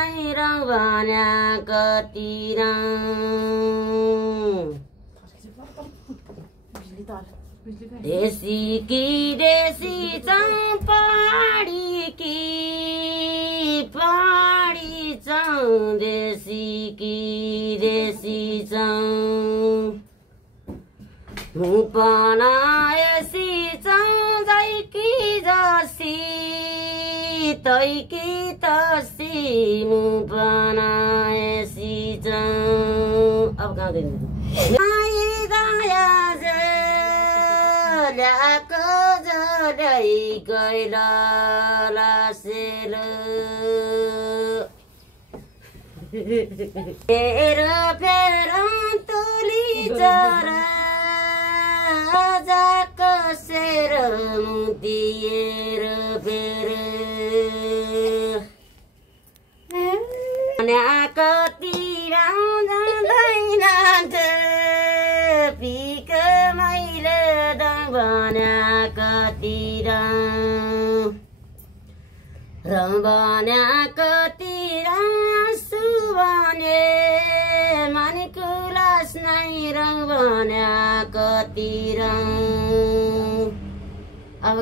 नै रङ भन्या कति रङ देशी कि देशी चौँ पहाडी कि पहाडी चौँ देशी कि देशी चौँ मुँ बनाएसी चौँ जाइ कि जसी तै कि तसी मुँ बनाएसी चौँ अब गाउँदैन ल्याको जरै गैला लासेल फेर फेर तुली चरा जाको सेर मुदिएर फेर कति जाँदैन पिक मैले भन्या कति रङ भन्या कति रसु भने मनको लास नै रङ भन्या कति रङ अब